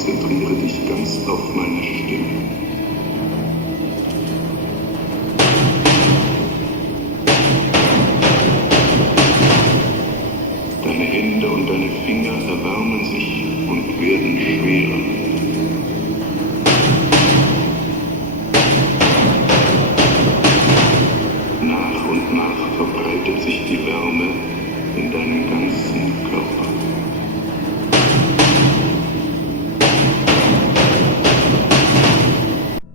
konzentriere dich ganz auf meine Stimme. Deine Hände und deine Finger erwärmen sich und werden schwerer.